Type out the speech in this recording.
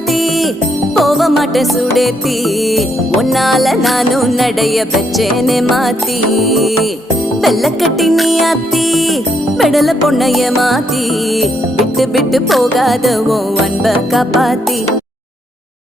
ராசாத்தி போக மாட்டேன் சுடேத்தி உன்னால நானும் நடைய பெச்சேனே மாத்தி வெள்ளக்கட்டி நீ ஆத்தி பெடல பொண்ணைய மாத்தி விட்டு விட்டு போகாத உன் அன்ப காப்பாத்தி